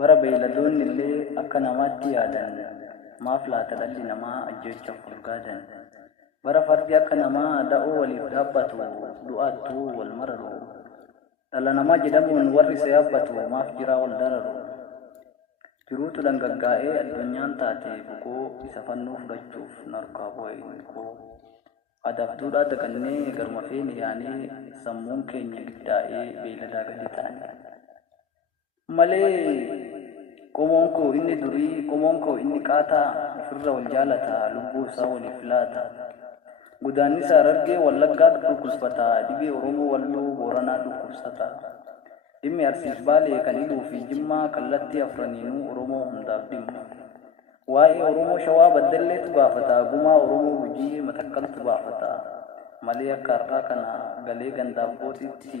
bara beeyladoonni illee akka namaatti yaadan maaf laata dhalli namaa ajjeecha furgaadan bara fardi akka namaa da'oo waliif dhaabbatu du'aattuu wal mararu dhala namaa jedhamuun warri isa yaabbatu maaf jiraa wal dararu jiruutu dhangaggaa'ee addunyaan taate bukoo isa fannoo fudhachuuf narkaa bu'ee koo adabduudhaa dagannee garma feene yaanee sammuun keenya giddaa'ee beeyladaa gadi ta'anii malee qomoon koo inni durii qomoon koo inni qaataa ofirra wal jaalata lubbuu isaa waliif laata gudaanni isaa Harargee Wallaggaa dhukkubsata dhibee Oromoo Walloo Booranaa dhukkubsata dhimmi Arsiif Baalee kan hidhuu fi Jimmaa kallattii afraniinuu Oromoo hundaaf dhimma waa'ee Oromoo Shawaa Baddalleetu baafata gumaa Oromoo Gujii Matakkaltu baafata malee akka har'aa kana galee gandaaf bootitti